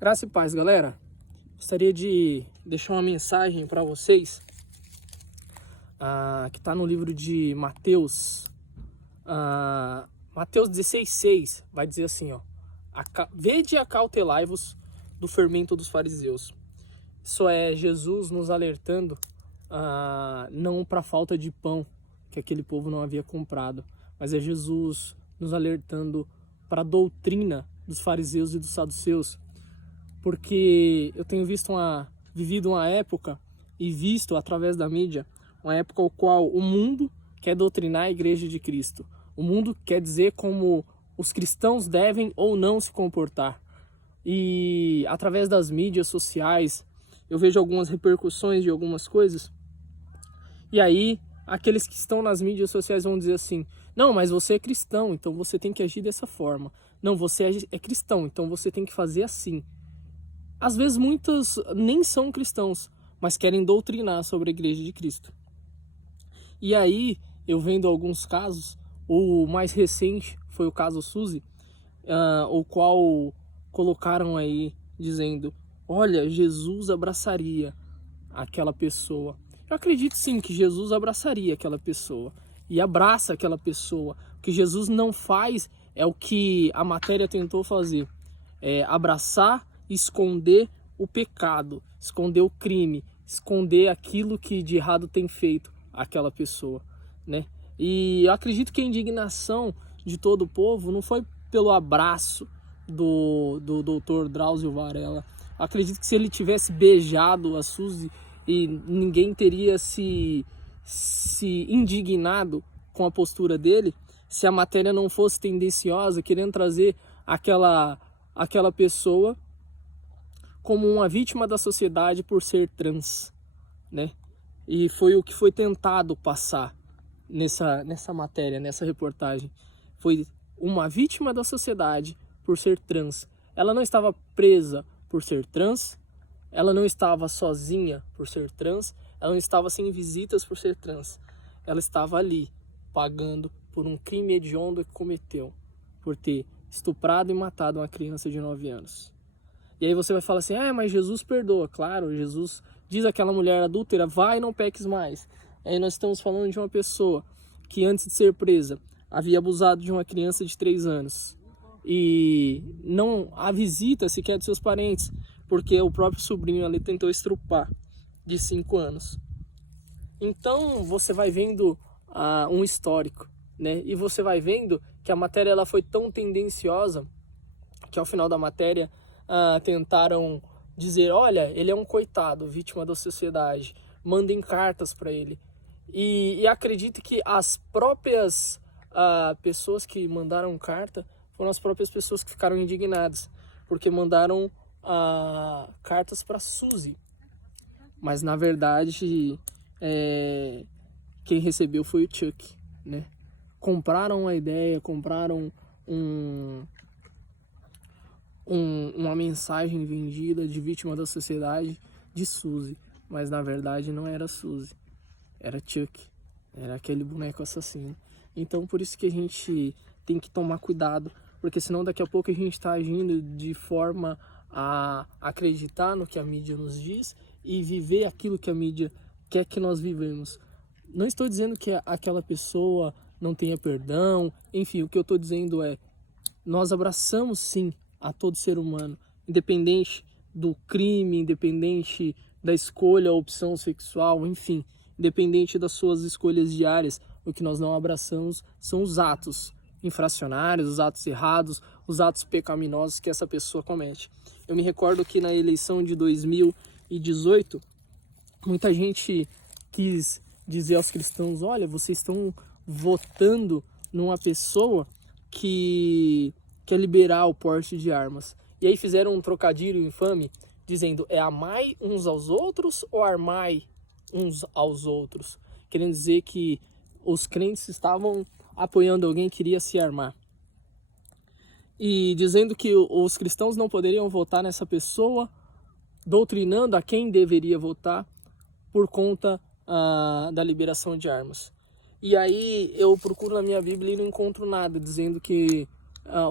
Graça e paz, galera. Gostaria de deixar uma mensagem para vocês que está no livro de Mateus. Mateus 16,6 vai dizer assim, ó: Vede e acautelai-vos do fermento dos fariseus. Isso é Jesus nos alertando não para a falta de pão que aquele povo não havia comprado, mas é Jesus nos alertando para a doutrina dos fariseus e dos saduceus. Porque eu tenho vivido uma época e visto através da mídia uma época ao qual o mundo quer doutrinar a Igreja de Cristo. O mundo quer dizer como os cristãos devem ou não se comportar. E através das mídias sociais eu vejo algumas repercussões de algumas coisas. E aí aqueles que estão nas mídias sociais vão dizer assim: não, mas você é cristão, então você tem que agir dessa forma. Não, você é cristão, então você tem que fazer assim. Às vezes muitos nem são cristãos, mas querem doutrinar sobre a Igreja de Cristo. E aí, eu vendo alguns casos, o mais recente foi o caso Suzy, o qual colocaram aí dizendo: olha, Jesus abraçaria aquela pessoa. Eu acredito sim que Jesus abraçaria aquela pessoa e abraça aquela pessoa. O que Jesus não faz é o que a matéria tentou fazer, é abraçar, esconder o pecado, esconder o crime, esconder aquilo que de errado tem feito aquela pessoa, né? E eu acredito que a indignação de todo o povo não foi pelo abraço do Dr. Drauzio Varela. Eu acredito que se ele tivesse beijado a Suzy, e ninguém teria se indignado com a postura dele, se a matéria não fosse tendenciosa, querendo trazer aquela pessoa como uma vítima da sociedade por ser trans, né? E foi o que foi tentado passar nessa matéria, nessa reportagem. Foi uma vítima da sociedade por ser trans. Ela não estava presa por ser trans, ela não estava sozinha por ser trans, ela não estava sem visitas por ser trans. Ela estava ali, pagando por um crime hediondo que cometeu, por ter estuprado e matado uma criança de 9 anos. E aí você vai falar assim: mas Jesus perdoa. Claro, Jesus diz àquela mulher adúltera: vai e não peques mais. Aí nós estamos falando de uma pessoa que antes de ser presa havia abusado de uma criança de 3 anos. E não a visita sequer de seus parentes, porque o próprio sobrinho ali tentou estrupar, de 5 anos. Então você vai vendo um histórico, né? E você vai vendo que a matéria ela foi tão tendenciosa que ao final da matéria tentaram dizer: olha, ele é um coitado, vítima da sociedade, mandem cartas para ele. E acredito que as próprias pessoas que mandaram carta foram as próprias pessoas que ficaram indignadas, porque mandaram cartas para Suzy, mas na verdade quem recebeu foi o Chuck, né? Compraram uma ideia, compraram uma mensagem vendida de vítima da sociedade de Suzy, mas na verdade não era Suzy, era Chuck, era aquele boneco assassino. Então por isso que a gente tem que tomar cuidado, porque senão daqui a pouco a gente está agindo de forma a acreditar no que a mídia nos diz e viver aquilo que a mídia quer que nós vivemos. Não estou dizendo que aquela pessoa não tenha perdão, enfim, o que eu estou dizendo é: nós abraçamos sim a todo ser humano, independente do crime, independente da escolha, opção sexual, enfim, independente das suas escolhas diárias. O que nós não abraçamos são os atos infracionários, os atos errados, os atos pecaminosos que essa pessoa comete. Eu me recordo que na eleição de 2018, muita gente quis dizer aos cristãos: olha, vocês estão votando numa pessoa que quer liberar o porte de armas. E aí fizeram um trocadilho infame, dizendo: amai uns aos outros ou armai uns aos outros? Querendo dizer que os crentes estavam apoiando alguém que queria se armar. E dizendo que os cristãos não poderiam votar nessa pessoa, doutrinando a quem deveria votar por conta da liberação de armas. E aí eu procuro na minha Bíblia e não encontro nada dizendo que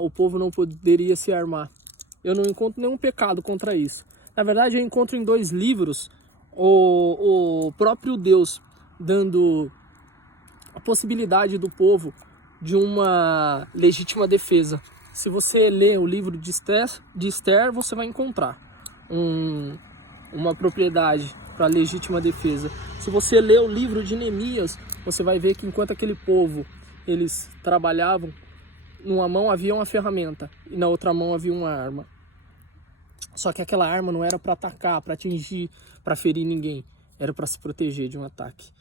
o povo não poderia se armar. Eu não encontro nenhum pecado contra isso. Na verdade, eu encontro em 2 livros o próprio Deus dando a possibilidade do povo de uma legítima defesa. Se você ler o livro de Esther, você vai encontrar uma propriedade para legítima defesa. Se você ler o livro de Neemias, você vai ver que enquanto aquele povo, eles trabalhavam, numa mão havia uma ferramenta e na outra mão havia uma arma. Só que aquela arma não era para atacar, para atingir, para ferir ninguém. Era para se proteger de um ataque.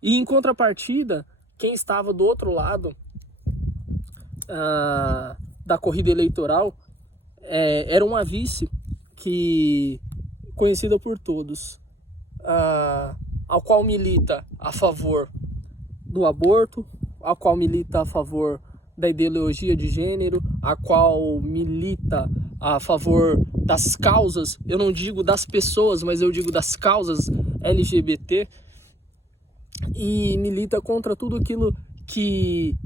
E em contrapartida, quem estava do outro lado da corrida eleitoral era uma vice que conhecida por todos, ao qual milita a favor do aborto, ao qual milita a favor da ideologia de gênero, a qual milita a favor das causas, eu não digo das pessoas, mas eu digo das causas LGBT, e milita contra tudo aquilo que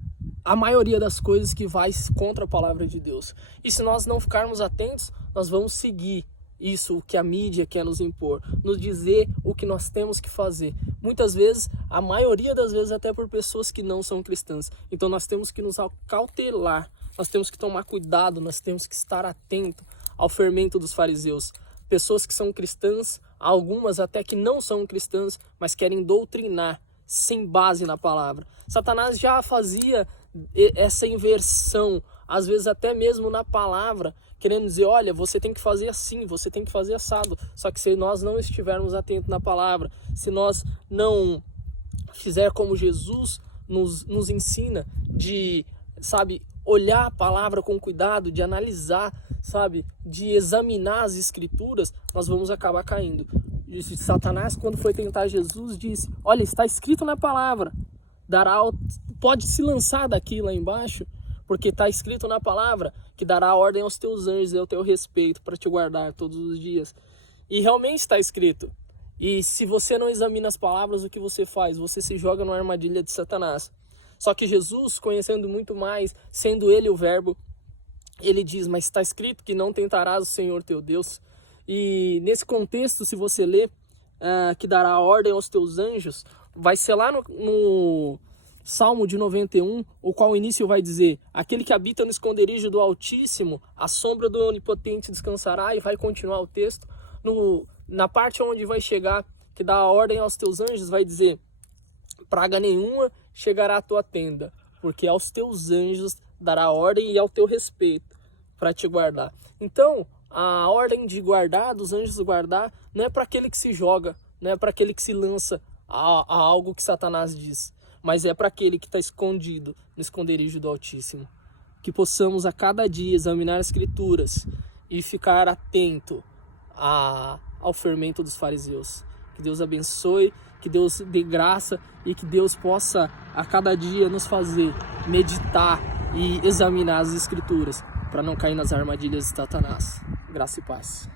a maioria das coisas que vai contra a palavra de Deus. E se nós não ficarmos atentos, nós vamos seguir isso que a mídia quer nos impor, nos dizer o que nós temos que fazer. Muitas vezes, a maioria das vezes até por pessoas que não são cristãs. Então nós temos que nos acautelar, nós temos que tomar cuidado, nós temos que estar atento ao fermento dos fariseus. Pessoas que são cristãs, algumas até que não são cristãs, mas querem doutrinar sem base na palavra. Satanás já fazia essa inversão, às vezes até mesmo na palavra, querendo dizer, olha, você tem que fazer assim, você tem que fazer assado. Só que se nós não estivermos atentos na palavra, se nós não fizer como Jesus nos ensina, de, olhar a palavra com cuidado, de analisar, de examinar as escrituras, nós vamos acabar caindo. E Satanás, quando foi tentar Jesus, disse, olha, está escrito na palavra, pode se lançar daqui lá embaixo, porque está escrito na palavra que dará ordem aos teus anjos e ao teu respeito para te guardar todos os dias. E realmente está escrito. E se você não examina as palavras, o que você faz? Você se joga numa armadilha de Satanás. Só que Jesus, conhecendo muito mais, sendo ele o verbo, ele diz, mas está escrito que não tentarás o Senhor teu Deus. E nesse contexto, se você ler que dará ordem aos teus anjos, vai ser lá no Salmo de 91, o qual o início vai dizer, aquele que habita no esconderijo do Altíssimo, a sombra do Onipotente descansará, e vai continuar o texto. Na parte onde vai chegar, que dá a ordem aos teus anjos, vai dizer, praga nenhuma chegará à tua tenda, porque aos teus anjos dará ordem e ao teu respeito para te guardar. Então, a ordem de guardar, dos anjos guardar, não é para aquele que se joga, não é para aquele que se lança a algo que Satanás diz, mas é para aquele que está escondido no esconderijo do Altíssimo. Que possamos a cada dia examinar as Escrituras e ficar atento ao fermento dos fariseus. Que Deus abençoe, que Deus dê graça e que Deus possa a cada dia nos fazer meditar e examinar as Escrituras para não cair nas armadilhas de Satanás. Graça e paz.